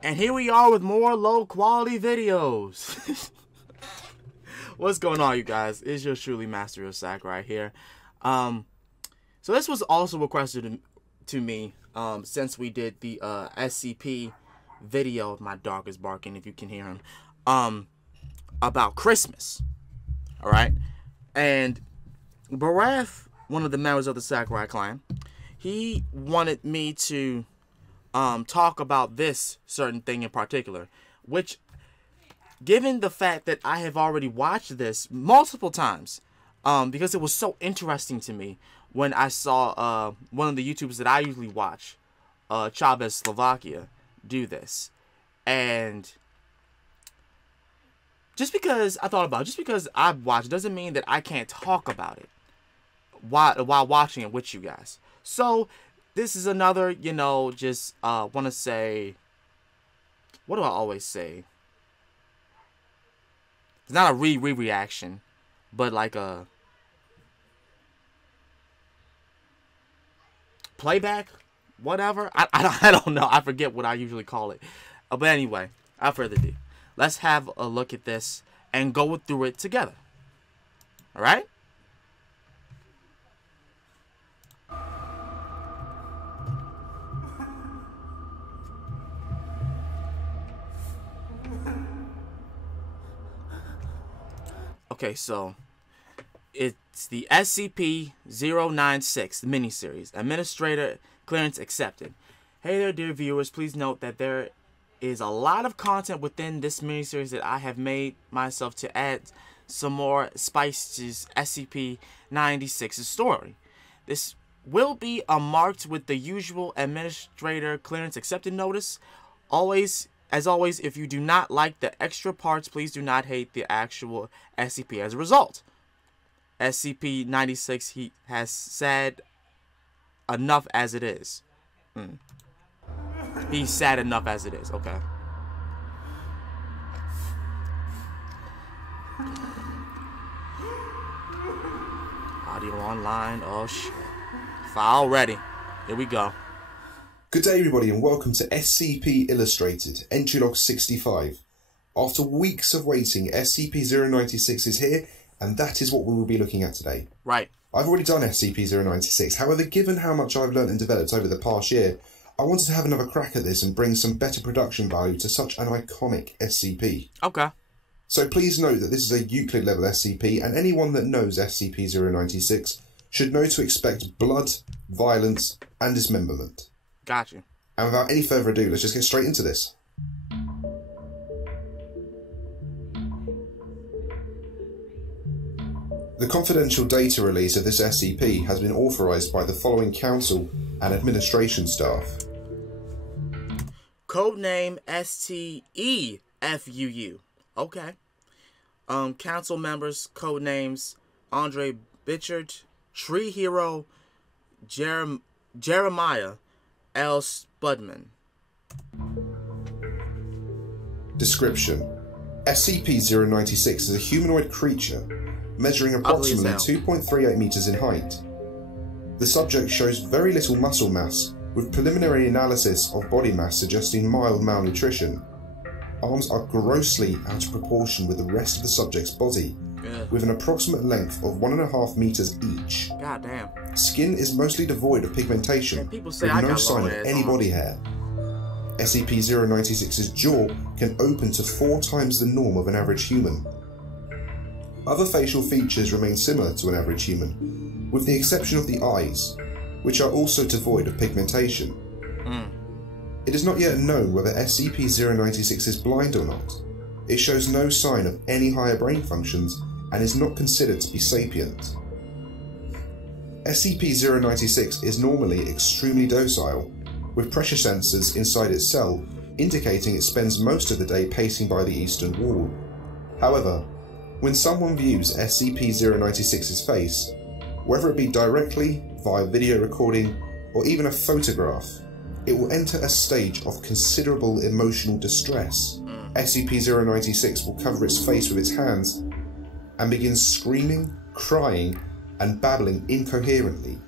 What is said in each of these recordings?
And here we are with more low quality videos. What's going on, you guys? It's your truly Master Ryo Sakurai here. So this was also requested to me since we did the SCP video. My dog is barking if you can hear him. About Christmas. Alright? And Barath, one of the members of the Sakurai clan, he wanted me to talk about this certain thing in particular, which, given the fact that I have already watched this multiple times, because it was so interesting to me when I saw one of the YouTubers that I usually watch, Chavez Slovakia, do this. And just because I watched doesn't mean that I can't talk about it while watching it with you guys. So this is another, you know, just want to say, what do I always say? It's not a reaction, but like a playback, whatever. I don't know. I forget what I usually call it. But anyway, without further ado, let's have a look at this and go through it together. All right? Okay, so it's the SCP-096 miniseries. Administrator clearance accepted. Hey there, dear viewers. Please note that there is a lot of content within this miniseries that I have made myself to add some more spice to SCP-96's story. This will be marked with the usual administrator clearance accepted notice. As always, if you do not like the extra parts, please do not hate the actual SCP as a result. SCP-96, he has said enough as it is. He's sad enough as it is, okay. Audio online, oh shit. File ready. Here we go. Good day everybody and welcome to SCP Illustrated, Entry Log 65. After weeks of waiting, SCP-096 is here, and that is what we will be looking at today. Right. I've already done SCP-096, however, given how much I've learnt and developed over the past year, I wanted to have another crack at this and bring some better production value to such an iconic SCP. Okay. So please note that this is a Euclid level SCP, and anyone that knows SCP-096 should know to expect blood, violence, and dismemberment. Gotcha. And without any further ado, let's just get straight into this. The confidential data release of this SCP has been authorised by the following council and administration staff. Codename STEFUU. Okay. Council members, codenames Andre Bichard, Tree Hero, Jeremiah L. Spudman. Description: SCP-096 is a humanoid creature measuring approximately 2.38 meters in height. The subject shows very little muscle mass, with preliminary analysis of body mass suggesting mild malnutrition. Arms are grossly out of proportion with the rest of the subject's body, with an approximate length of 1.5 meters each. God damn. Skin is mostly devoid of pigmentation, with no sign of any body hair. SCP-096's jaw can open to 4 times the norm of an average human. Other facial features remain similar to an average human, with the exception of the eyes, which are also devoid of pigmentation. It is not yet known whether SCP-096 is blind or not. It shows no sign of any higher brain functions and is not considered to be sapient. SCP-096 is normally extremely docile, with pressure sensors inside its cell indicating it spends most of the day pacing by the eastern wall. However, when someone views SCP-096's face, whether it be directly, via video recording, or even a photograph, it will enter a stage of considerable emotional distress. SCP-096 will cover its face with its hands and begin screaming, crying, and babbling incoherently.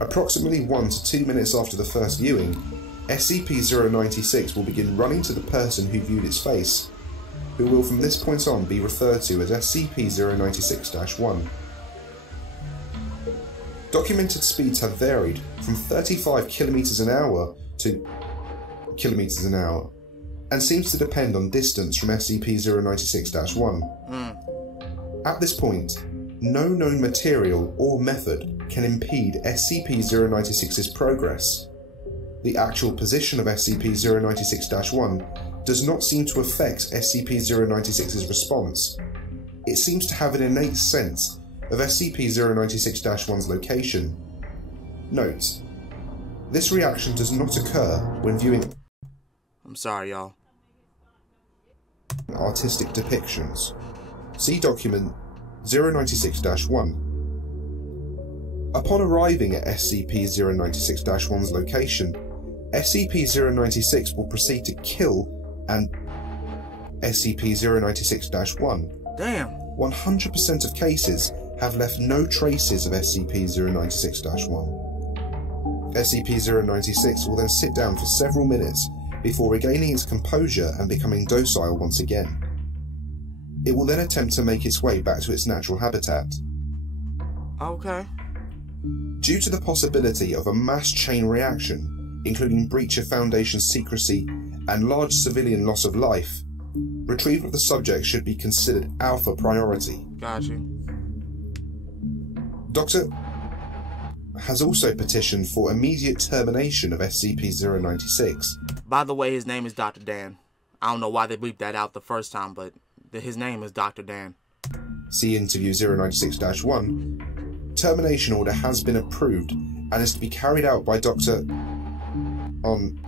Approximately 1 to 2 minutes after the first viewing, SCP-096 will begin running to the person who viewed its face, who will from this point on be referred to as SCP-096-1. Documented speeds have varied from 35 km an hour to km an hour, and seems to depend on distance from SCP-096-1. At this point, no known material or method can impede SCP-096's progress. The actual position of SCP-096-1 does not seem to affect SCP-096's response. It seems to have an innate sense of SCP-096-1's location. Note: this reaction does not occur when viewing I'm sorry, y'all. artistic depictions. See document 096-1. Upon arriving at SCP-096-1's location, SCP-096 will proceed to kill and SCP-096-1. Damn. 100% of cases have left no traces of SCP-096-1. SCP-096 will then sit down for several minutes before regaining its composure and becoming docile once again. It will then attempt to make its way back to its natural habitat. Okay. Due to the possibility of a mass chain reaction, including breach of Foundation secrecy and large civilian loss of life, retrieval of the subject should be considered alpha priority. Got you. Dr. has also petitioned for immediate termination of SCP-096. By the way, his name is Dr. Dan. I don't know why they bleeped that out the first time, but his name is Dr. Dan. See interview 096-1. Termination order has been approved and is to be carried out by Dr. on...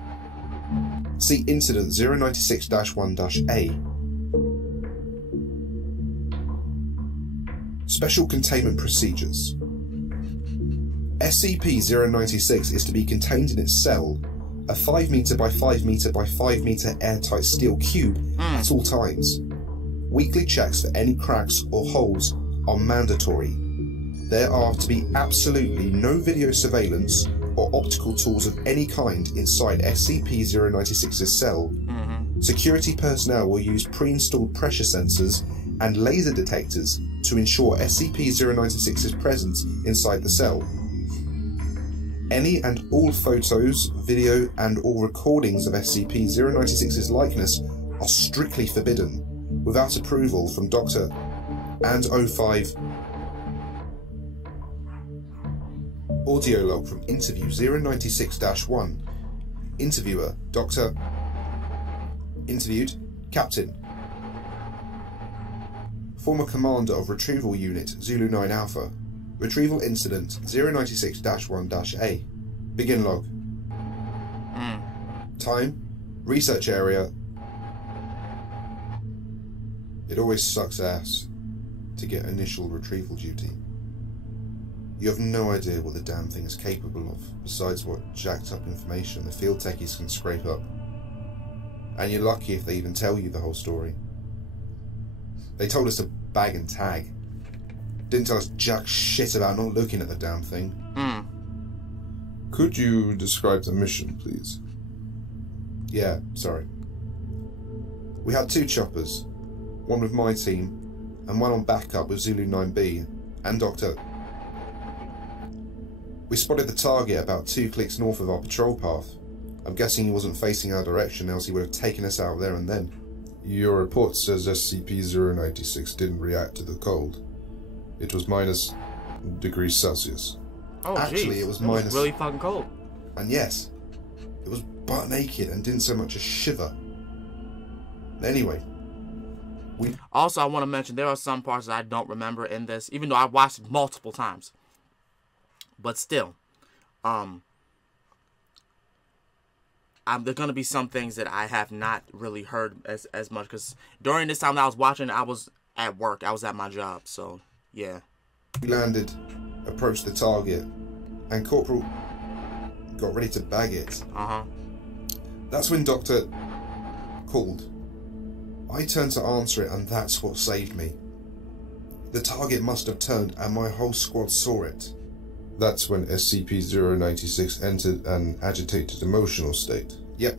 See incident 096-1-A. Special containment procedures. SCP-096 is to be contained in its cell, a 5 meter by 5 meter by 5 meter airtight steel cube at all times. Weekly checks for any cracks or holes are mandatory. There are to be absolutely no video surveillance or optical tools of any kind inside SCP-096's cell. Security personnel will use pre-installed pressure sensors and laser detectors to ensure SCP-096's presence inside the cell. Any and all photos, video and all recordings of SCP-096's likeness are strictly forbidden, without approval from Dr. and 05. Audio log from interview 096-1. Interviewer, Dr. Interviewed, Captain. Former Commander of Retrieval Unit Zulu 9 Alpha. Retrieval Incident 096-1-A. Begin log. Time, research area. It always sucks ass to get initial retrieval duty. You have no idea what the damn thing is capable of, besides what jacked up information the field techies can scrape up. And you're lucky if they even tell you the whole story. They told us to bag and tag. Didn't tell us jack shit about not looking at the damn thing. Could you describe the mission, please? Yeah, sorry. We had 2 choppers, one with my team, and one on backup with Zulu 9B, and Dr. We spotted the target about 2 clicks north of our patrol path. I'm guessing he wasn't facing our direction, else he would have taken us out there and then. Your report says SCP-096 didn't react to the cold. It was minus degrees Celsius. Oh, Actually, geez. it was minus... really fucking cold. And yes, it was butt naked and didn't so much as shiver. Anyway, Also, I want to mention there are some parts that I don't remember in this, even though I watched it multiple times. But still, there's gonna be some things that I have not really heard as much, because during this time that I was watching, I was at work, I was at my job, so yeah. we landed, approached the target, and Corporal got ready to bag it. That's when Dr. called. I turned to answer it, and that's what saved me. The target must have turned, and my whole squad saw it. That's when SCP-096 entered an agitated emotional state. Yep.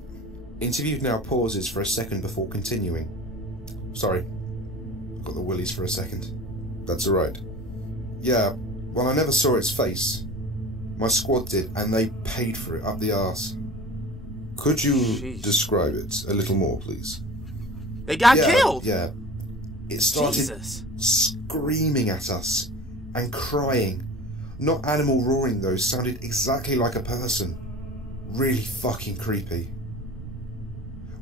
Interview now pauses for a second before continuing. Sorry. Got the willies for a second. That's alright. Yeah, well, I never saw its face. My squad did, and they paid for it up the arse. Could you Jeez. describe it a little more, please? They got killed. Yeah. It started Jesus. screaming at us and crying. Not animal roaring though, sounded exactly like a person. Really fucking creepy.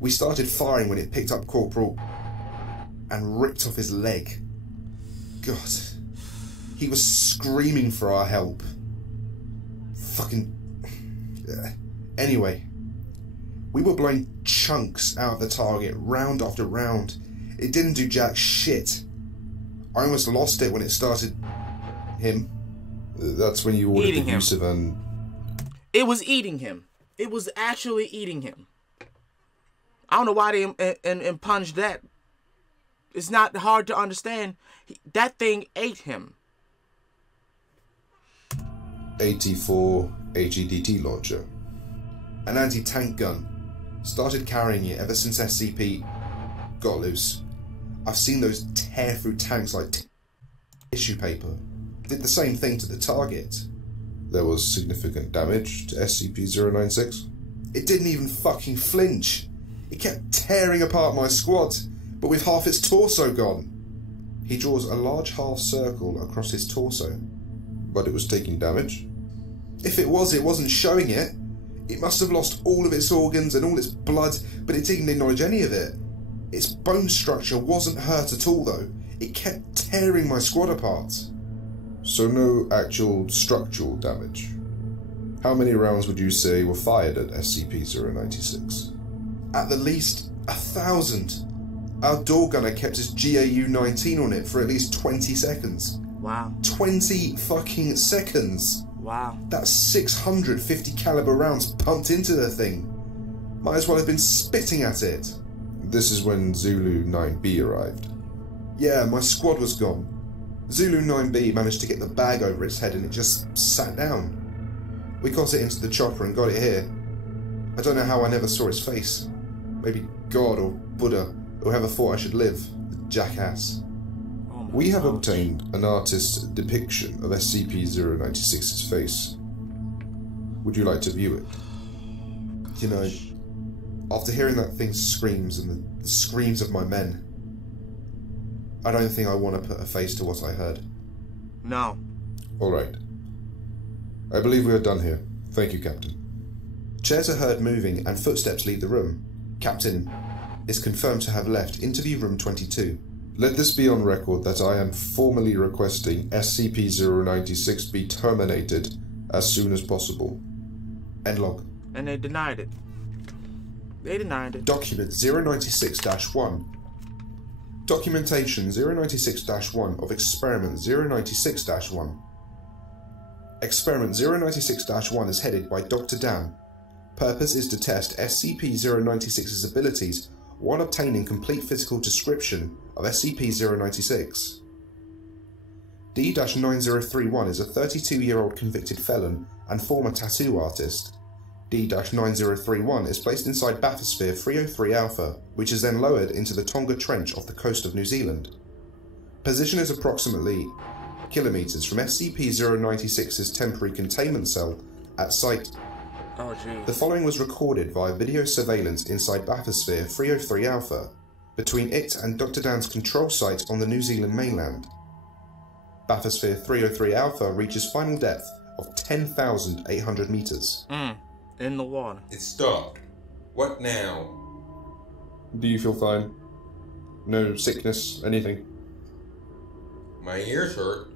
We started firing when it picked up Corporal and ripped off his leg. God. He was screaming for our help. Fucking... Anyway. We were blowing chunks out of the target, round after round. It didn't do jack shit. I almost lost it when it started... him. That's when you ordered Eating the him. use of an... It was eating him. It was actually eating him. I don't know why they impunged that. It's not hard to understand. That thing ate him. AT-4 HEDT launcher. An anti-tank gun. Started carrying it ever since SCP got loose. I've seen those tear through tanks like tissue paper. Did the same thing to the target. There was significant damage to SCP-096. It didn't even fucking flinch. It kept tearing apart my squad, but with half its torso gone. He draws a large half circle across his torso. But it was taking damage? If it was, it wasn't showing it. It must have lost all of its organs and all its blood, but it didn't acknowledge any of it. Its bone structure wasn't hurt at all, though. It kept tearing my squad apart. So no actual structural damage. How many rounds would you say were fired at SCP-096? At the least 1,000. Our door gunner kept his GAU-19 on it for at least 20 seconds. Wow. 20 fucking seconds. Wow. That's 650 caliber rounds pumped into the thing. Might as well have been spitting at it. This is when Zulu 9B arrived. Yeah, my squad was gone. Zulu 9B managed to get the bag over its head and it just sat down. We got it into the chopper and got it here. I don't know how I never saw its face. Maybe God or Buddha, whoever thought I should live. The jackass. Oh my We have gosh. obtained an artist's depiction of SCP-096's face. Would you like to view it? You know, after hearing that thing's screams and the screams of my men, I don't think I want to put a face to what I heard. No. Alright. I believe we are done here. Thank you, Captain. Chairs are heard moving and footsteps leave the room. Captain is confirmed to have left interview room 22. Let this be on record that I am formally requesting SCP-096 be terminated as soon as possible. End log. And they denied it. They denied it. Document 096-1. Documentation 096-1 of Experiment 096-1. Experiment 096-1 is headed by Dr. Dan. Purpose is to test SCP-096's abilities while obtaining complete physical description of SCP-096. D-9031 is a 32-year-old convicted felon and former tattoo artist. D-9031 is placed inside bathysphere 303 Alpha, which is then lowered into the Tonga Trench off the coast of New Zealand. Position is approximately kilometers from SCP-096's temporary containment cell at Site. Oh, geez. The following was recorded via video surveillance inside bathysphere 303 Alpha, between it and Dr. Dan's control site on the New Zealand mainland. Bathysphere 303 Alpha reaches final depth of 10,800 meters. In the water. It stopped. What now? Do you feel fine? No sickness, anything? My ears hurt.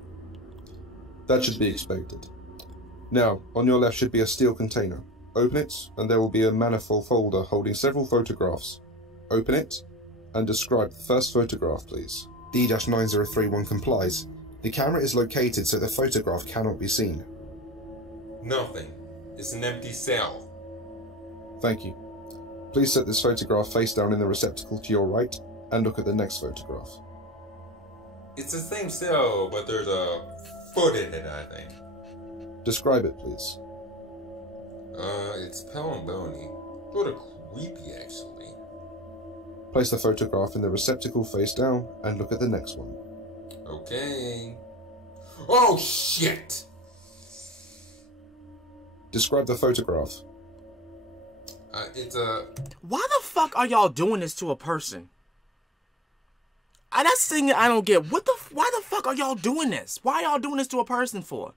That should be expected. Now, on your left should be a steel container. Open it, and there will be a manifold folder holding several photographs. Open it, and describe the first photograph, please. D-9031 complies. The camera is located so the photograph cannot be seen. Nothing. It's an empty cell. Thank you. Please set this photograph face down in the receptacle to your right, and look at the next photograph. It's the same cell, but there's a foot in it, I think. Describe it, please. It's pale and bony. Sort of creepy, actually. Place the photograph in the receptacle face down and look at the next one. Okay. Oh, shit! Describe the photograph. It's a... Why the fuck are y'all doing this to a person? That's the thing that I don't get. Why the fuck are y'all doing this? Why are y'all doing this to a person for?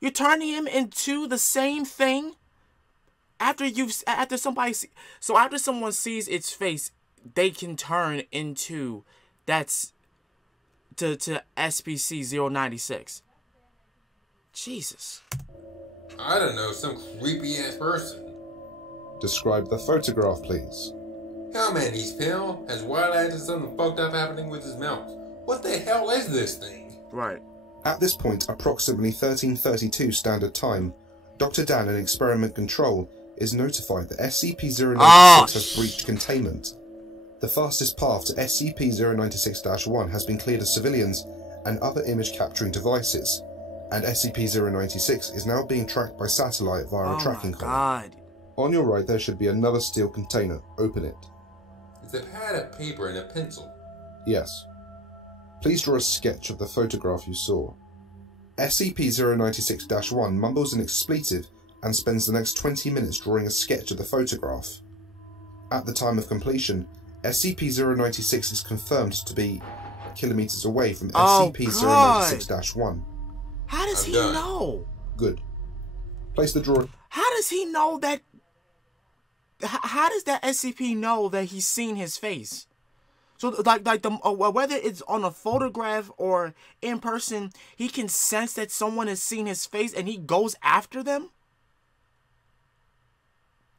You're turning him into the same thing after someone sees its face, they can turn into to SCP-096. Jesus. I don't know, some creepy ass person. Describe the photograph, please. How man, he's pale, has wide eyes and something fucked up happening with his mouth. What the hell is this thing? Right. At this point, approximately 1332 standard time, Dr. Dan in experiment control is notified that SCP-096 has breached containment. The fastest path to SCP-096-1 has been cleared of civilians and other image capturing devices, and SCP-096 is now being tracked by satellite via a tracking collar. On your right there should be another steel container. Open it. It's a pad of paper and a pencil. Yes. Please draw a sketch of the photograph you saw. SCP-096-1 mumbles an expletive and spends the next 20 minutes drawing a sketch of the photograph. At the time of completion, SCP-096 is confirmed to be kilometers away from SCP-096-1. How does he know? Good. Place the drawing. How does he know that? How does that SCP know that he's seen his face? So whether it's on a photograph or in person, he can sense that someone has seen his face and he goes after them?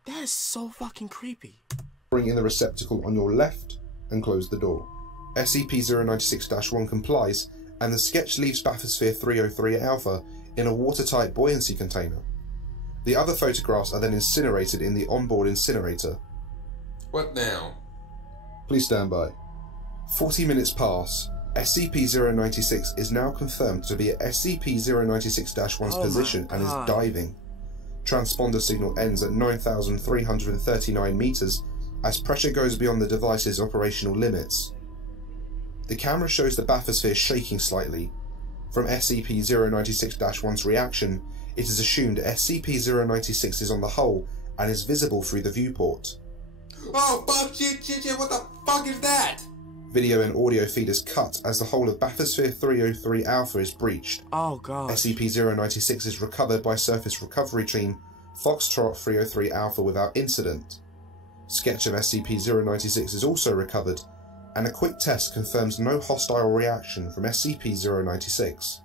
That is so fucking creepy. Bring in the receptacle on your left and close the door. SCP-096-1 complies, and the sketch leaves Bathysphere 303 Alpha in a watertight buoyancy container. The other photographs are then incinerated in the onboard incinerator. What now? Please stand by. 40 minutes pass. SCP-096 is now confirmed to be at SCP-096-1's position and is diving. Transponder signal ends at 9,339 meters as pressure goes beyond the device's operational limits. The camera shows the bathysphere shaking slightly. From SCP-096-1's reaction, it is assumed SCP-096 is on the hull and is visible through the viewport. Oh fuck, shit, what the fuck is that? Video and audio feed is cut as the whole of Bathysphere 303 Alpha is breached. Oh god. SCP-096 is recovered by Surface Recovery Team Foxtrot 303 Alpha without incident. Sketch of SCP-096 is also recovered, and a quick test confirms no hostile reaction from SCP-096.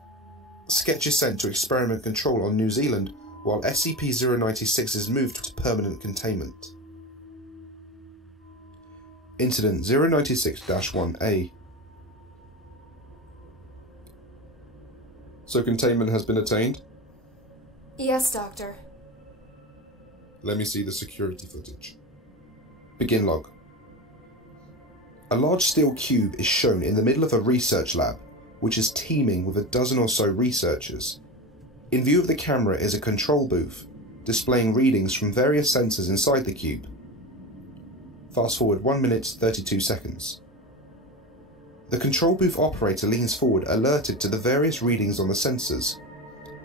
Sketch is sent to experiment control on New Zealand, while SCP-096 is moved to permanent containment. Incident 096-1A. So containment has been attained? Yes, Doctor. Let me see the security footage. Begin log. A large steel cube is shown in the middle of a research lab, which is teeming with a dozen or so researchers. In view of the camera is a control booth, displaying readings from various sensors inside the cube. Fast forward 1 minute 32 seconds. The control booth operator leans forward, alerted to the various readings on the sensors.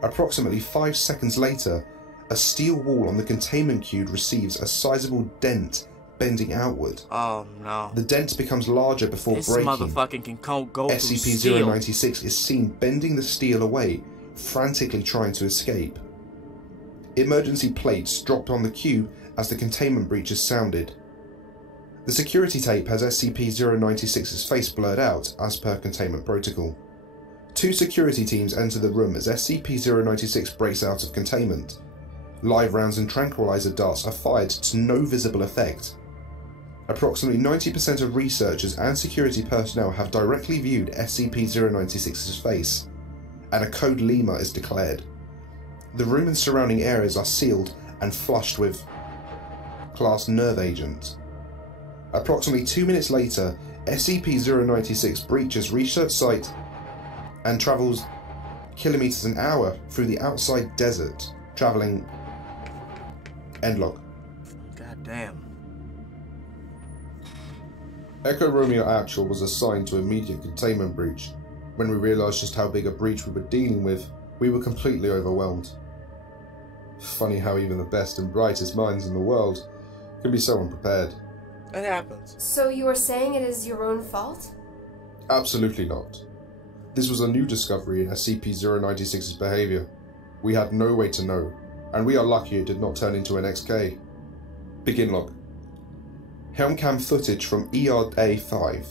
Approximately 5 seconds later, a steel wall on the containment cube receives a sizable dent bending outward. Oh no. The dent becomes larger before breaking. This motherfucking can go SCP-096 is seen bending the steel away, frantically trying to escape. Emergency plates dropped on the cube as the containment breach is sounded. The security tape has SCP-096's face blurred out, as per containment protocol. 2 security teams enter the room as SCP-096 breaks out of containment. Live rounds and tranquilizer darts are fired to no visible effect. Approximately 90% of researchers and security personnel have directly viewed SCP-096's face, and a code Lima is declared. The room and surrounding areas are sealed and flushed with Class Nerve Agent. Approximately 2 minutes later, SCP-096 breaches research site and travels kilometers an hour through the outside desert, traveling... End log. God damn. Echo Romeo Actual was assigned to immediate containment breach. When we realised just how big a breach we were dealing with, we were completely overwhelmed. Funny how even the best and brightest minds in the world can be so unprepared. It happens. So you are saying it is your own fault? Absolutely not. This was a new discovery in SCP-096's behaviour. We had no way to know, and we are lucky it did not turn into an XK. Begin log. Helmcam footage from ERA-5.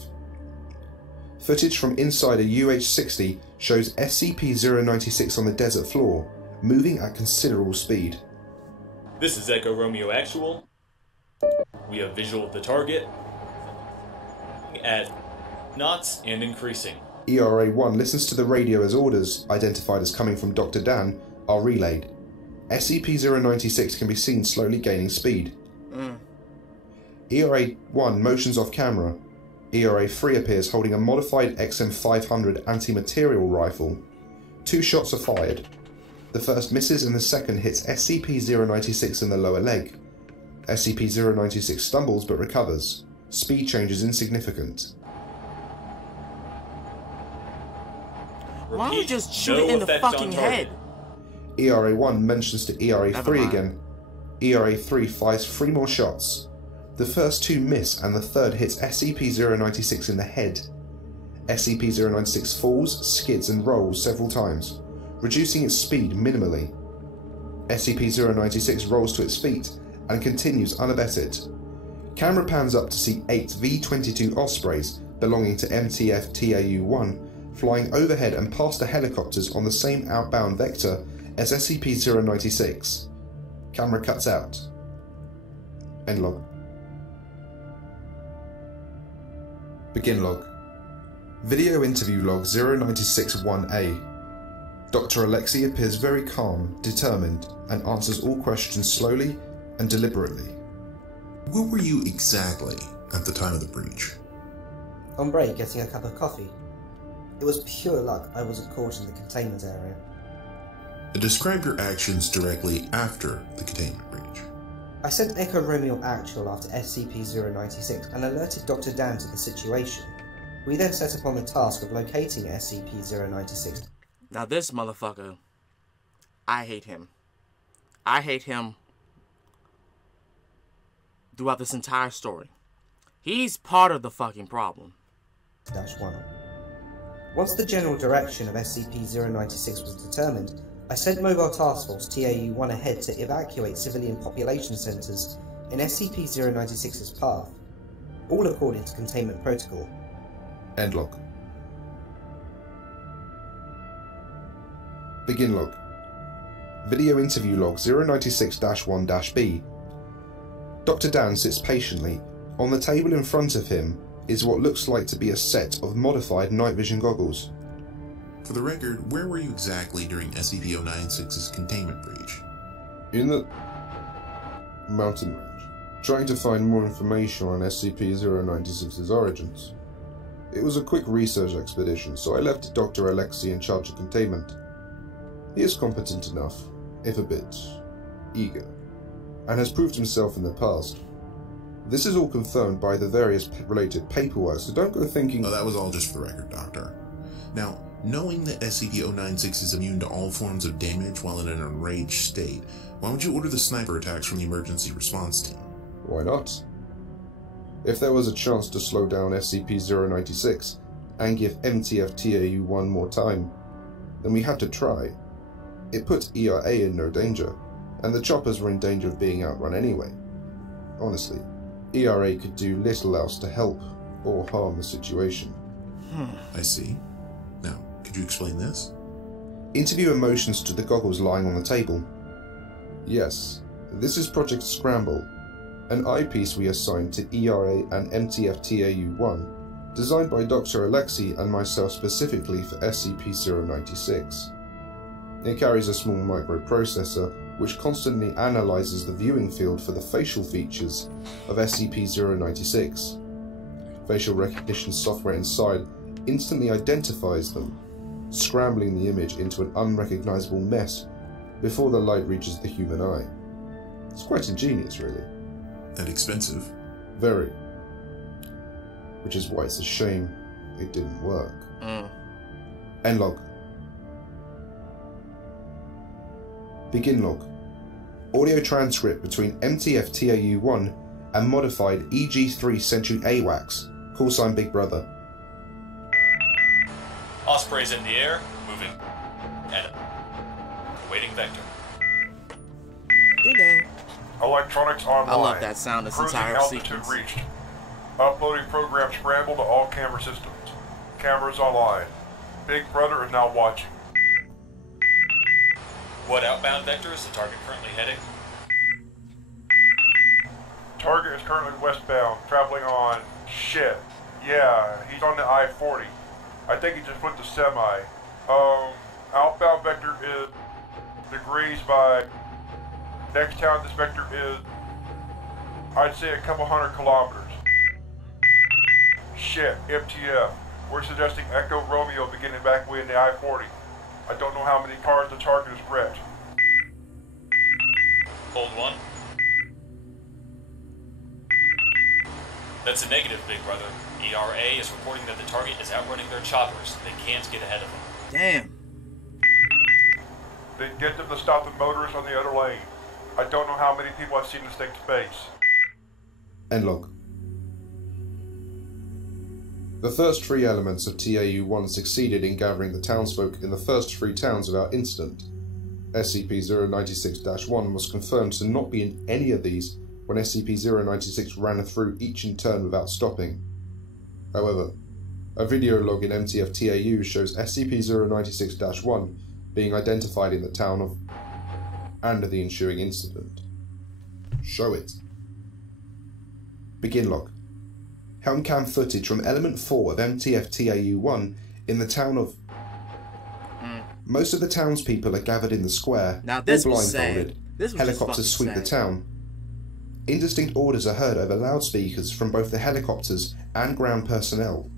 Footage from inside a UH-60 shows SCP-096 on the desert floor, moving at considerable speed. This is Echo Romeo Actual. We have visual of the target at knots and increasing. ERA-1 listens to the radio as orders, identified as coming from Dr. Dan, are relayed. SCP-096 can be seen slowly gaining speed. ERA-1 motions off camera. ERA-3 appears holding a modified XM500 anti-material rifle. 2 shots are fired. The first misses and the second hits SCP-096 in the lower leg. SCP-096 stumbles but recovers. Speed change is insignificant. Why don't you just shoot No it in the effect on fucking target. head? ERA-1 mentions to Never ERA-3 mind. again. ERA-3 fires 3 more shots. The first 2 miss and the third hits SCP-096 in the head. SCP-096 falls, skids and rolls several times, reducing its speed minimally. SCP-096 rolls to its feet and continues unabated. Camera pans up to see 8 V-22 Ospreys belonging to MTF TAU-1 flying overhead and past the helicopters on the same outbound vector as SCP-096. Camera cuts out. End log. Begin log. Video interview log 096-1A. Dr. Alexei appears very calm, determined, and answers all questions slowly and deliberately. Where were you exactly at the time of the breach? On break, getting a cup of coffee. It was pure luck I wasn't caught in the containment area. Describe your actions directly after the containment breach. I sent Echo Romeo Actual after SCP-096 and alerted Dr. Dan to the situation. We then set upon the task of locating SCP-096. Now this motherfucker, I hate him. I hate him throughout this entire story. He's part of the fucking problem. -1. Once the general direction of SCP-096 was determined, I sent Mobile Task Force TAU-1 ahead to evacuate civilian population centres in SCP-096's path, all according to containment protocol. End log. Begin log. Video interview log 096-1-B. Dr. Dan sits patiently. On the table in front of him is what looks like to be a set of modified night vision goggles. For the record, where were you exactly during SCP-096's containment breach? In the mountain range, trying to find more information on SCP-096's origins. It was a quick research expedition, so I left Dr. Alexei in charge of containment. He is competent enough, if a bit eager, and has proved himself in the past. This is all confirmed by the various related paperwork, so don't go thinking... Oh, that was all just for the record, Doctor. Now, knowing that SCP-096 is immune to all forms of damage while in an enraged state, why would you order the sniper attacks from the emergency response team? Why not? If there was a chance to slow down SCP-096 and give MTF-TAU-1 more time, then we had to try. It put ERA in no danger, and the choppers were in danger of being outrun anyway. Honestly, ERA could do little else to help or harm the situation. I see. Now, could you explain this? Interviewer motions to the goggles lying on the table. Yes, this is Project Scramble, an eyepiece we assigned to ERA and MTF-TAU-1, designed by Dr. Alexei and myself specifically for SCP-096. It carries a small microprocessor which constantly analyzes the viewing field for the facial features of SCP-096. Facial recognition software inside instantly identifies them. scrambling the image into an unrecognizable mess before the light reaches the human eye. It's quite ingenious, really. And expensive. Very. Which is why it's a shame it didn't work. End log. Begin log. Audio transcript between MTF TAU-1 and modified EG-3 Century AWACS. Call sign Big Brother. Osprey's in the air, moving. Edit. Waiting vector. Electronics online. I love that sound. This Cruising entire altitude sequence. reached. Uploading program scramble to all camera systems. Cameras online. Big Brother is now watching. What outbound vector is the target currently heading? Target is currently westbound, traveling on... shit. Yeah, he's on the I-40. I think he just flipped the semi. Outbound vector is degrees by... Next town this vector is... I'd say a couple 100 kilometers. Shit, MTF. We're suggesting Echo Romeo beginning back way in the I-40. I don't know how many cars the target has wrecked. Hold one. That's a negative, Big Brother. ERA is reporting that the target is outrunning their choppers. They can't get ahead of them. Damn. Then get them to stop the motorists on the other lane. I don't know how many people I've seen this take space. End log. The first three elements of TAU-1 succeeded in gathering the townsfolk in the first three towns of our incident. SCP-096-1 was confirmed to not be in any of these when SCP-096 ran through each in turn without stopping. However, a video log in MTF TAU shows SCP-096-1 being identified in the town of and the ensuing incident. Show it. Begin log. Helmcam footage from Element 4 of MTF TAU-1 in the town of... Most of the townspeople are gathered in the square, Now this all was blindfolded. sad. This was Helicopters sweep the town. Indistinct orders are heard over loudspeakers from both the helicopters and ground personnel.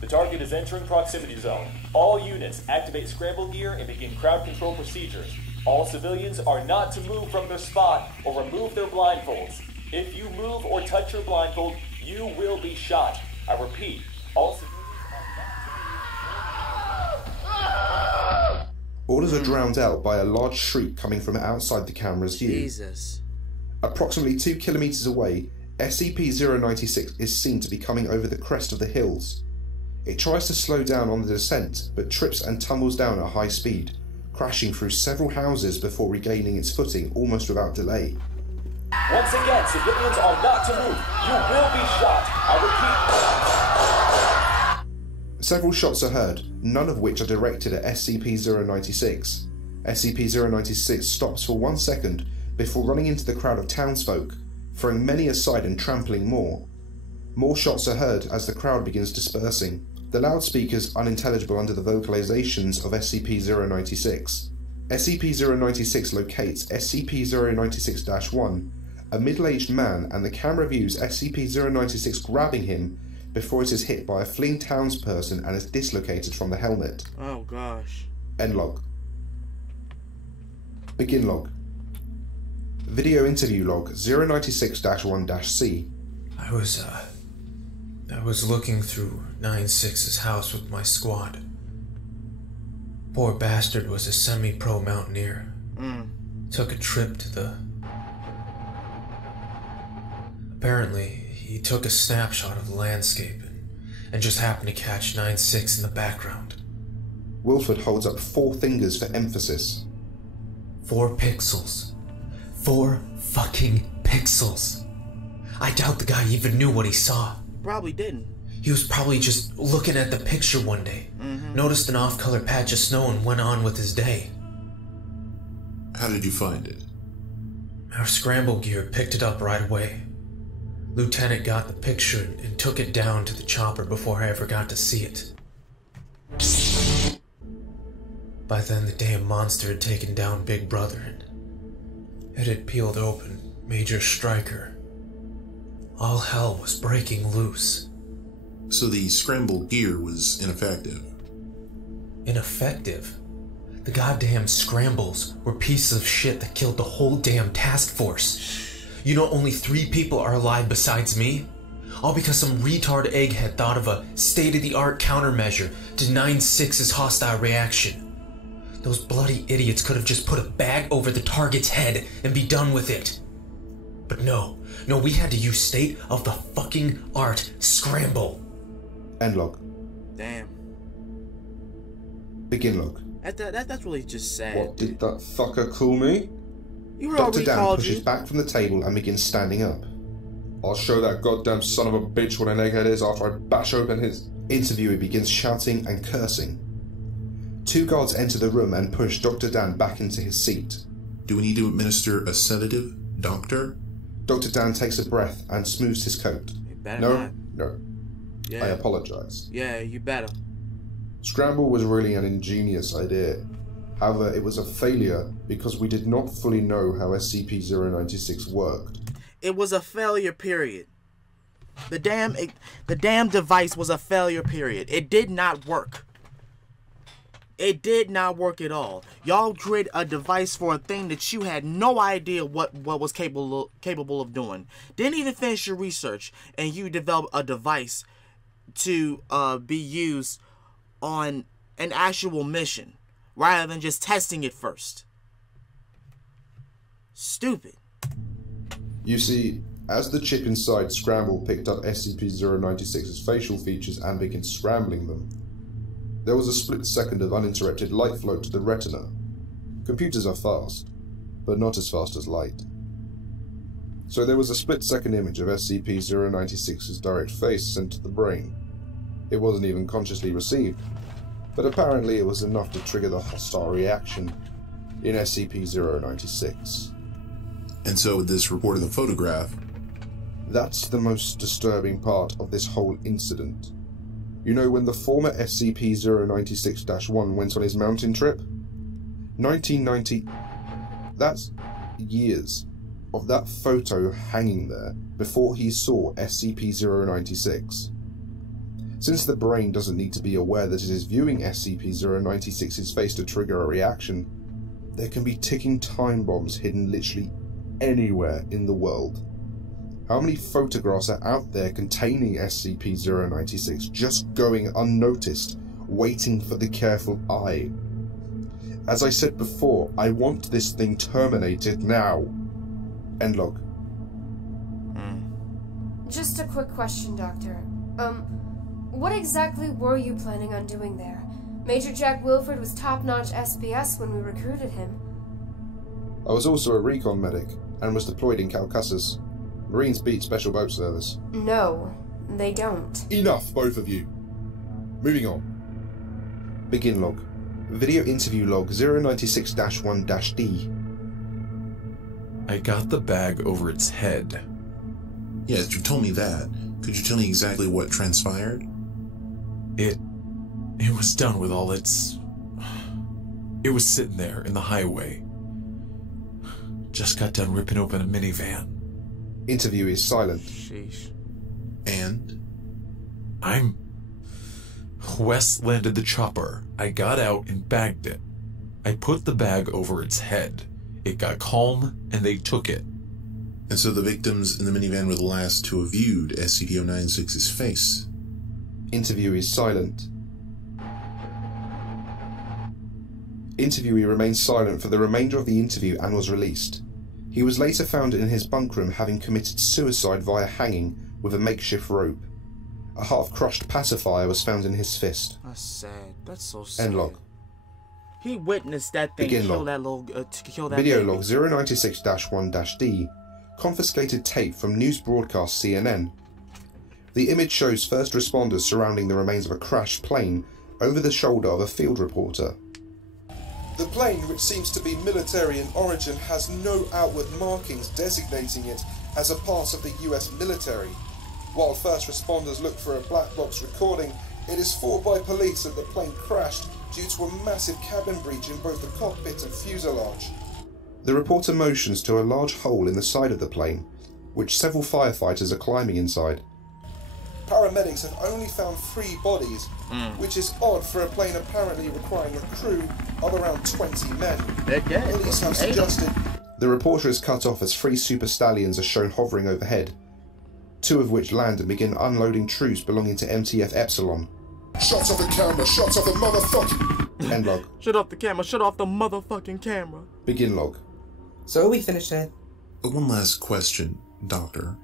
The target is entering proximity zone. All units activate scramble gear and begin crowd control procedures. All civilians are not to move from their spot or remove their blindfolds. If you move or touch your blindfold, you will be shot. I repeat, all civilians Orders are drowned out by a large shriek coming from outside the camera's view. Jesus. Approximately 2 kilometers away, SCP-096 is seen to be coming over the crest of the hills. It tries to slow down on the descent, but trips and tumbles down at high speed, crashing through several houses before regaining its footing almost without delay. Once again, civilians are not to move. You will be shot. I repeat. Several shots are heard, none of which are directed at SCP-096. SCP-096 stops for 1 second before running into the crowd of townsfolk, throwing many aside and trampling more. More shots are heard as the crowd begins dispersing, the loudspeakers unintelligible under the vocalizations of SCP-096. SCP-096 locates SCP-096-1, a middle-aged man, and the camera views SCP-096 grabbing him before it is hit by a fleeing townsperson and is dislocated from the helmet. Oh gosh. End log. Begin log. Video interview log 096-1-C. I was looking through 9-6's house with my squad. Poor bastard was a semi-pro mountaineer. Took a trip to the... Apparently, he took a snapshot of the landscape and just happened to catch 9-6 in the background. Wilford holds up 4 fingers for emphasis. 4 pixels. 4 fucking pixels. I doubt the guy even knew what he saw. Probably didn't. He was probably just looking at the picture one day, noticed an off-color patch of snow and went on with his day. How did you find it? Our scramble gear picked it up right away. Lieutenant got the picture and took it down to the chopper before I ever got to see it. By then, the damn monster had taken down Big Brother and it had peeled open Major Stryker. All hell was breaking loose. So the scrambled gear was ineffective? ineffective. The goddamn scrambles were pieces of shit that killed the whole damn task force. You know, only 3 people are alive besides me? All because some retard egghead thought of a state-of-the-art countermeasure to 9-6's hostile reaction. Those bloody idiots could have just put a bag over the target's head and be done with it. But no, we had to use state-of-the-fucking-art scramble. End log. Damn. Begin log. That's really just sad. What did that fucker call me? You Dr. Dan called pushes you. back from the table and begins standing up. I'll show that goddamn son of a bitch what an egghead is after I bash open his... Interviewee begins shouting and cursing. 2 guards enter the room and push Dr. Dan back into his seat. Do we need to administer a sedative, Doctor? Dr. Dan takes a breath and smooths his coat. No. Yeah. I apologize. Yeah, you better. Scramble was really an ingenious idea. However, it was a failure because we did not fully know how SCP-096 worked. It was a failure, period. The damn device was a failure, period. It did not work. It did not work at all. Y'all created a device for a thing that you had no idea what was capable of doing. Didn't even finish your research, and you developed a device to be used on an actual mission rather than just testing it first. Stupid. You see, as the chip inside Scramble picked up SCP-096's facial features and began scrambling them, there was a split second of uninterrupted light flow to the retina. Computers are fast, but not as fast as light. So there was a split second image of SCP-096's direct face sent to the brain. It wasn't even consciously received, but apparently it was enough to trigger the hostile reaction in SCP-096. And so with this report of the photograph... That's the most disturbing part of this whole incident. You know, when the former SCP-096-1 went on his mountain trip? 1990... That's years of that photo hanging there before he saw SCP-096. Since the brain doesn't need to be aware that it is viewing SCP-096's face to trigger a reaction, there can be ticking time bombs hidden literally anywhere in the world. How many photographs are out there containing SCP-096 just going unnoticed, waiting for the careful eye? As I said before, I want this thing terminated now. End log. Just a quick question, Doctor. What exactly were you planning on doing there? Major Jack Wilford was top-notch SPS when we recruited him. I was also a recon medic, and was deployed in Calcussus. Marines beat Special Boat Service. No, they don't. Enough, both of you. Moving on. Begin log. Video interview log 096-1-D. I got the bag over its head. Yes, you told me that. Could you tell me exactly what transpired? It was done with all its... It was sitting there in the highway. Just got done ripping open a minivan. Interview is silent. Sheesh. And? Wes landed the chopper. I got out and bagged it. I put the bag over its head. It got calm, and they took it. And so the victims in the minivan were the last to have viewed SCP-096's face. Interview is silent. Interviewee remains silent for the remainder of the interview and was released. He was later found in his bunkroom having committed suicide via hanging with a makeshift rope. A half-crushed pacifier was found in his fist. That's sad. That's so sad. End log. He witnessed that thing Begin kill log. that little kill that Video baby. log 096-1-D. Confiscated tape from news broadcast CNN. The image shows first responders surrounding the remains of a crashed plane over the shoulder of a field reporter. The plane, which seems to be military in origin, has no outward markings designating it as a part of the US military. While first responders look for a black box recording, it is thought by police that the plane crashed due to a massive cabin breach in both the cockpit and fuselage. The reporter motions to a large hole in the side of the plane, which several firefighters are climbing inside. Paramedics have only found 3 bodies, which is odd for a plane apparently requiring a crew of around 20 men. Police have suggested... The reporter is cut off as 3 super stallions are shown hovering overhead, 2 of which land and begin unloading troops belonging to MTF Epsilon. Shots off the camera, shots off the motherfucking... End log. Shut off the camera, shut off the motherfucking camera. Begin log. So are we finished here? One last question, Doctor,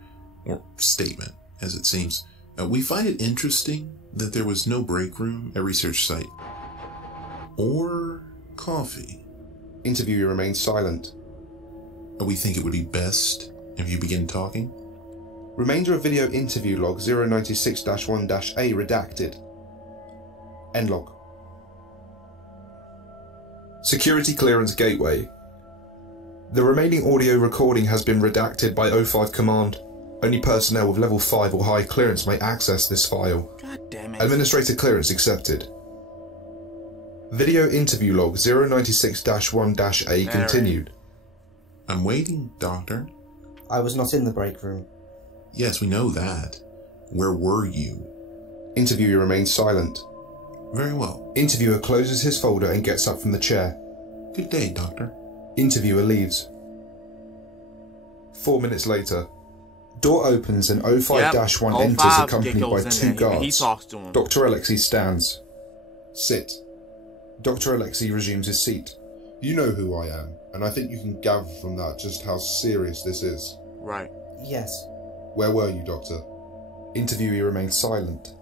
or statement, as it seems. We find it interesting that there was no break room at research site. Or coffee. Interviewer remains silent. We think it would be best if you begin talking. Remainder of video interview log 096-1-A redacted. End log. Security clearance gateway. The remaining audio recording has been redacted by O5 command. Only personnel with level 5 or high clearance may access this file. God damn it. Administrator clearance accepted. Video interview log 096-1-A continued. I'm waiting, Doctor. I was not in the break room. Yes, we know that. Where were you? Interviewer remains silent. Very well. Interviewer closes his folder and gets up from the chair. Good day, Doctor. Interviewer leaves. 4 minutes later. Door opens and O5-1 enters accompanied by 2 guards. He talks to him. Dr. Alexei stands. Sit. Dr. Alexei resumes his seat. You know who I am, and I think you can gather from that just how serious this is. Right. Yes. Where were you, Doctor? Interviewee remains silent.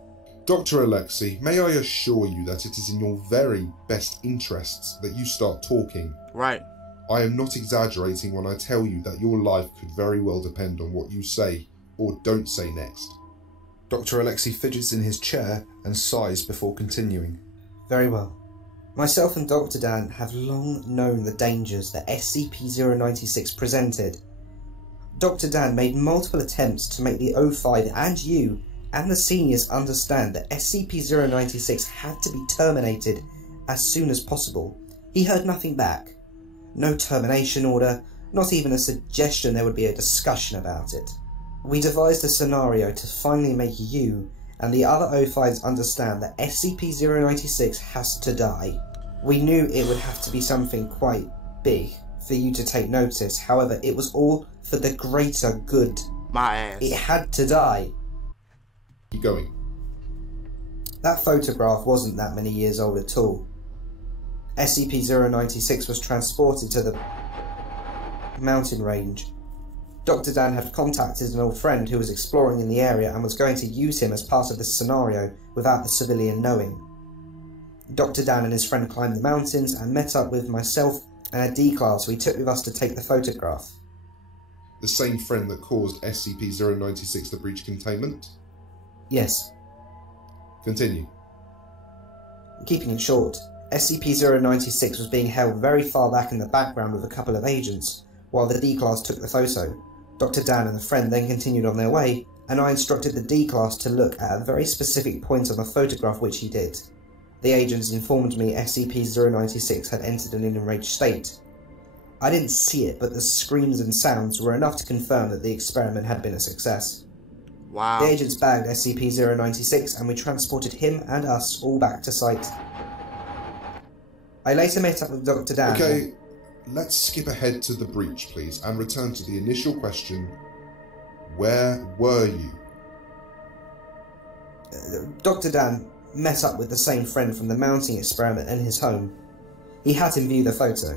Dr. Alexei, may I assure you that it is in your very best interests that you start talking. Right. I am not exaggerating when I tell you that your life could very well depend on what you say or don't say next. Dr. Alexei fidgets in his chair and sighs before continuing. Very well. Myself and Dr. Dan have long known the dangers that SCP-096 presented. Dr. Dan made multiple attempts to make the O5 and you and the seniors understand that SCP-096 had to be terminated as soon as possible. He heard nothing back. No termination order, not even a suggestion there would be a discussion about it. We devised a scenario to finally make you and the other O5s understand that SCP-096 has to die. We knew it would have to be something quite big for you to take notice, however, it was all for the greater good. My ass. It had to die. Keep going. That photograph wasn't that many years old at all. SCP-096 was transported to the mountain range. Dr. Dan had contacted an old friend who was exploring in the area and was going to use him as part of this scenario without the civilian knowing. Dr. Dan and his friend climbed the mountains and met up with myself and a D-class we took with us to take the photograph. The same friend that caused SCP-096 to breach containment? Yes. Continue. Keeping it short, SCP-096 was being held very far back in the background with a couple of agents, while the D-class took the photo. Dr. Dan and the friend then continued on their way, and I instructed the D-class to look at a very specific point on the photograph, which he did. The agents informed me SCP-096 had entered an enraged state. I didn't see it, but the screams and sounds were enough to confirm that the experiment had been a success. Wow. The agents bagged SCP-096 and we transported him and us all back to site. I later met up with Dr. Dan. Okay, let's skip ahead to the breach, please, and return to the initial question. Where were you? Dr. Dan met up with the same friend from the mounting experiment in his home. He had him view the photo.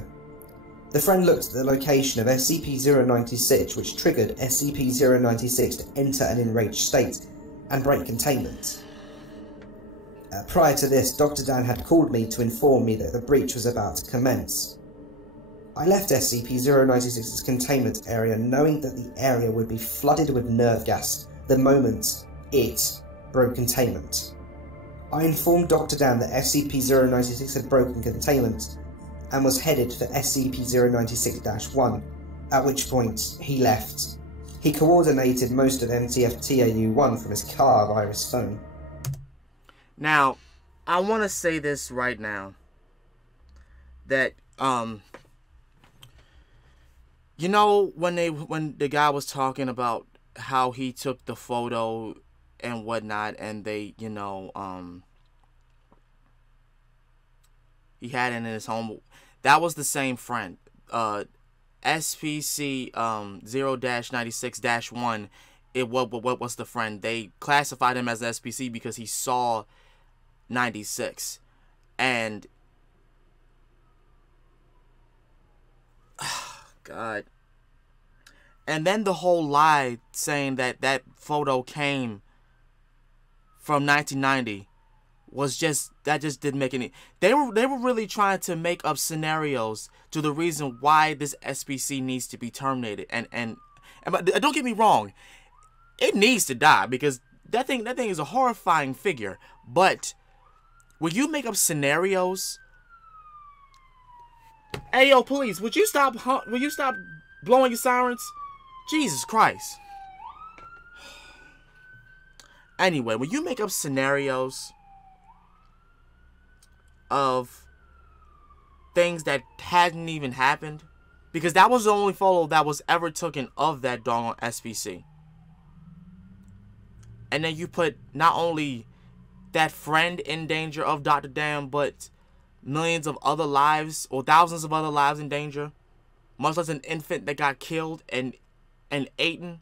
The friend looked at the location of SCP-096, which triggered SCP-096 to enter an enraged state and break containment. Prior to this, Dr. Dan had called me to inform me that the breach was about to commence. I left SCP-096's containment area knowing that the area would be flooded with nerve gas the moment it broke containment. I informed Dr. Dan that SCP-096 had broken containment and was headed for SCP-096-1, at which point he left. He coordinated most of MTF-TAU-1 from his car via his phone. Now, I want to say this right now, that, you know, when the guy was talking about how he took the photo and whatnot, and they, you know, he had it in his home. That was the same friend. SPC 0-96-1. What was the friend? They classified him as SPC because he saw 96, and God. And then the whole lie saying that that photo came from 1990 was just didn't make any. They were really trying to make up scenarios to the reason why this SPC needs to be terminated. And but don't get me wrong, it needs to die because that thing is a horrifying figure. But when you make up scenarios, hey yo, police, would you stop blowing your sirens? Jesus Christ. Anyway, when you make up scenarios of things that hadn't even happened, because that was the only photo that was ever taken of that doggone SPC, and then you put not only that friend in danger of Dr. Dam, but millions of other lives or thousands of other lives in danger, much less an infant that got killed and eaten.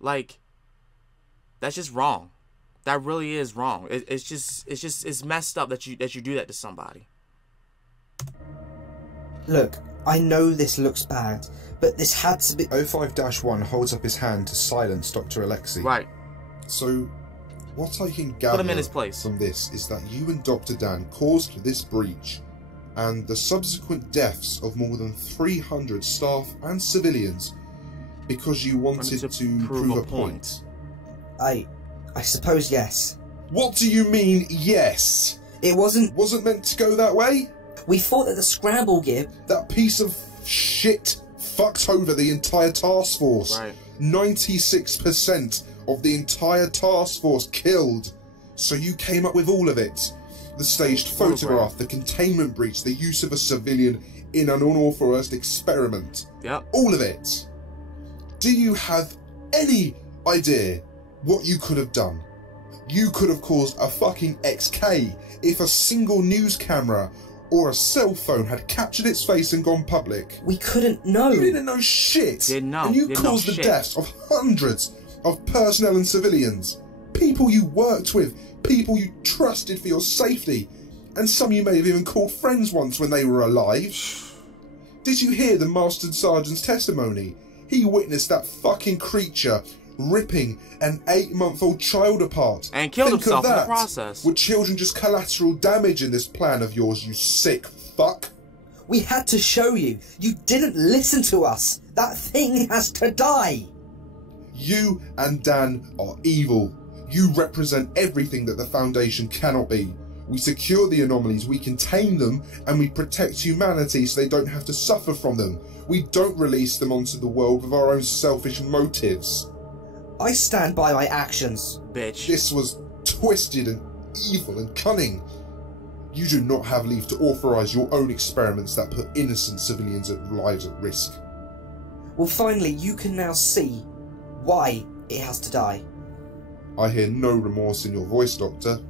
Like, that's just wrong. That really is wrong. It's messed up that you do that to somebody. Look, I know this looks bad, but this had to be... 05-1 holds up his hand to silence Dr. Alexei. Right. So, what I can gather him in his place. from this is that you and Dr. Dan caused this breach and the subsequent deaths of more than 300 staff and civilians because you wanted to prove a point. I suppose yes. What do you mean, yes? It wasn't meant to go that way? We thought that the scramble gear... That piece of shit fucked over the entire task force. Right. 96% of the entire task force killed. So you came up with all of it. The staged photograph, the containment breach, the use of a civilian in an unauthorized experiment. Yep. All of it. Do you have any idea what you could have done? You could have caused a fucking XK if a single news camera or a cell phone had captured its face and gone public. We couldn't know. You didn't know shit. Didn't know. And you caused the deaths of hundreds of personnel and civilians. People you worked with, people you trusted for your safety, and some you may have even called friends once when they were alive. Did you hear the Master Sergeant's testimony? He witnessed that fucking creature ripping an 8-month-old child apart. And killed himself in the process. Were children just collateral damage in this plan of yours, you sick fuck? We had to show you. You didn't listen to us. That thing has to die. You and Dan are evil. You represent everything that the Foundation cannot be. We secure the anomalies, we contain them, and we protect humanity so they don't have to suffer from them. We don't release them onto the world with our own selfish motives. I stand by my actions. Bitch. This was twisted and evil and cunning. You do not have leave to authorise your own experiments that put innocent civilians' lives at risk. Well, finally, you can now see why it has to die. I hear no remorse in your voice, Doctor.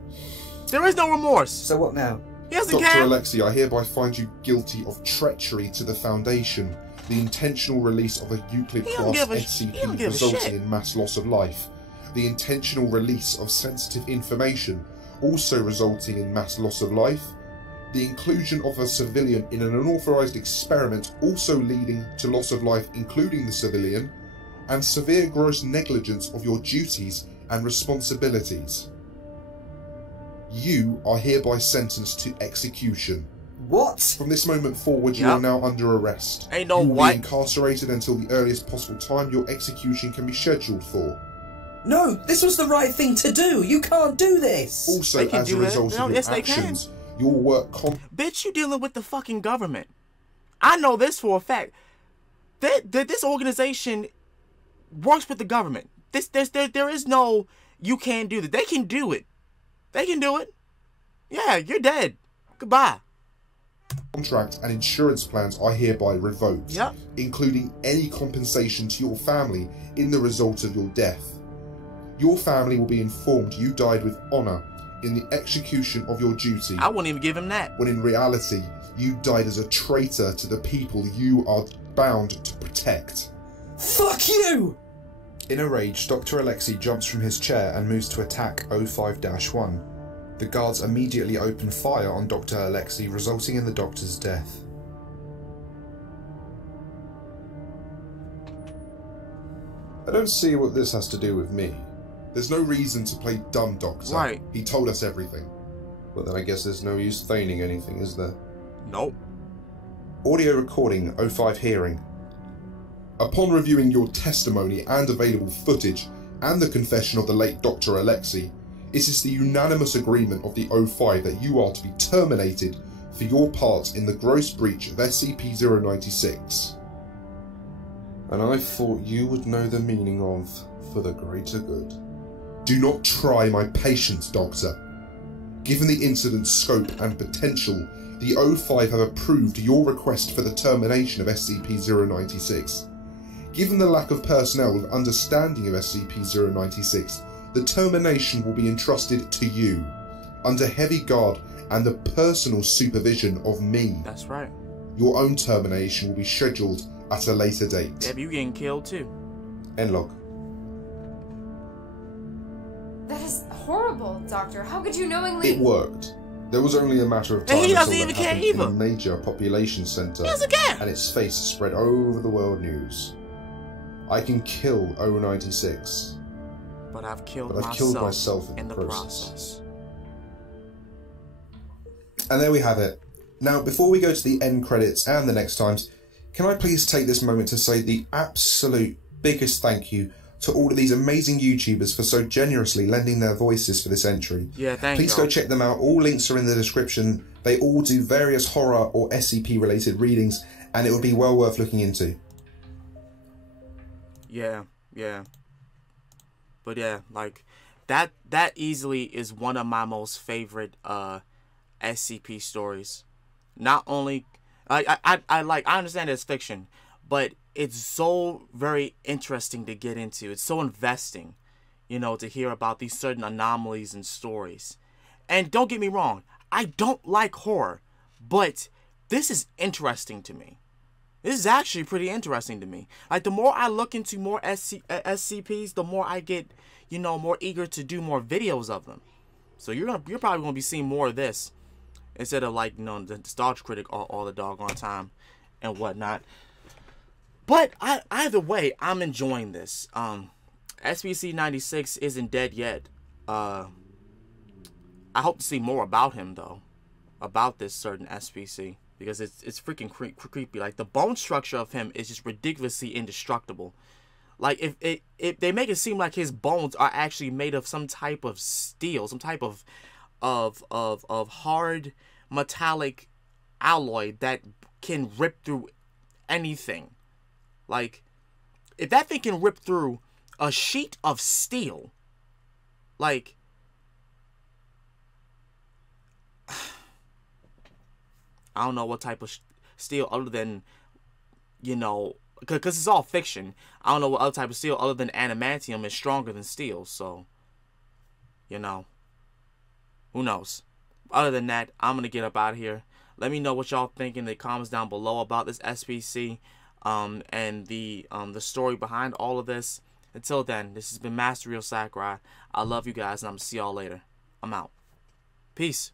There is no remorse. So what now? He doesn't Dr. care. Alexei, I hereby find you guilty of treachery to the Foundation, the intentional release of a Euclid-class SCP resulting in mass loss of life, the intentional release of sensitive information also resulting in mass loss of life, the inclusion of a civilian in an unauthorized experiment also leading to loss of life including the civilian, and severe gross negligence of your duties and responsibilities. You are hereby sentenced to execution. What? From this moment forward, you are now under arrest. Ain't no you will what? be incarcerated until the earliest possible time your execution can be scheduled for. No, this was the right thing to do. You can't do this. Also, as a result of your actions, your work... Bitch, you dealing with the fucking government. I know this for a fact. This organization works with the government. There is no, you can't do that. They can do it. They can do it. Yeah, you're dead. Goodbye. Contract and insurance plans are hereby revoked, including any compensation to your family in the result of your death. your family will be informed you died with honor in the execution of your duty. I wouldn't even give him that. When in reality, you died as a traitor to the people you are bound to protect. Fuck you! In a rage, Dr. Alexei jumps from his chair and moves to attack 05-1. The guards immediately open fire on Dr. Alexei, resulting in the doctor's death. I don't see what this has to do with me. There's no reason to play dumb, Doctor. Right. He told us everything. Well, then I guess there's no use feigning anything, is there? Nope. Audio recording 05 hearing. Upon reviewing your testimony and available footage, and the confession of the late Dr. Alexei, it is the unanimous agreement of the 05 that you are to be terminated for your part in the gross breach of SCP-096. And I thought you would know the meaning of for the greater good. Do not try my patience, Doctor. Given the incident's scope and potential, the 05 have approved your request for the termination of SCP-096. Given the lack of personnel with understanding of SCP-096, the termination will be entrusted to you, under heavy guard and the personal supervision of me. That's right. Your own termination will be scheduled at a later date. Yeah, but you getting killed too. End log. That is horrible, Doctor. How could you knowingly... It worked. There was only a matter of time And he doesn't until even that care happened in either. a major population centre, He doesn't care. and its face spread over the world news. I can kill 096, But I've killed myself in the process. And there we have it. Now, before we go to the end credits and the next times, can I please take this moment to say the absolute biggest thank you to all of these amazing YouTubers for so generously lending their voices for this entry. Yeah, thank you. Please go check them out. All links are in the description. They all do various horror or SCP related readings, and it would be well worth looking into. Yeah. But yeah, like that easily is one of my most favorite SCP stories. Not only I understand it's fiction, but it's so very interesting to get into. It's so investing, you know, to hear about these certain anomalies and stories. And don't get me wrong, I don't like horror, but this is interesting to me. This is actually pretty interesting to me. Like, the more I look into more SCPs, the more I get, you know, more eager to do more videos of them. So you're probably gonna be seeing more of this instead of, like, you know, the Nostalgia Critic all the doggone time and whatnot. But either way, I'm enjoying this. SCP-96 isn't dead yet. I hope to see more about him, though, about this certain SPC, because it's freaking creepy. Like, the bone structure of him is just ridiculously indestructible. Like, if they make it seem like his bones are actually made of some type of steel, some type of hard metallic alloy that can rip through anything. Like, if that thing can rip through a sheet of steel, like, I don't know what type of steel other than, you know, because it's all fiction. I don't know what other type of steel other than adamantium is stronger than steel. So, you know, who knows? Other than that, I'm going to get up out of here. Let me know what y'all think in the comments down below about this SPC and the story behind all of this. Until then, this has been Master Ryo Sakurai. I love you guys, and I'm going to see y'all later. I'm out. Peace.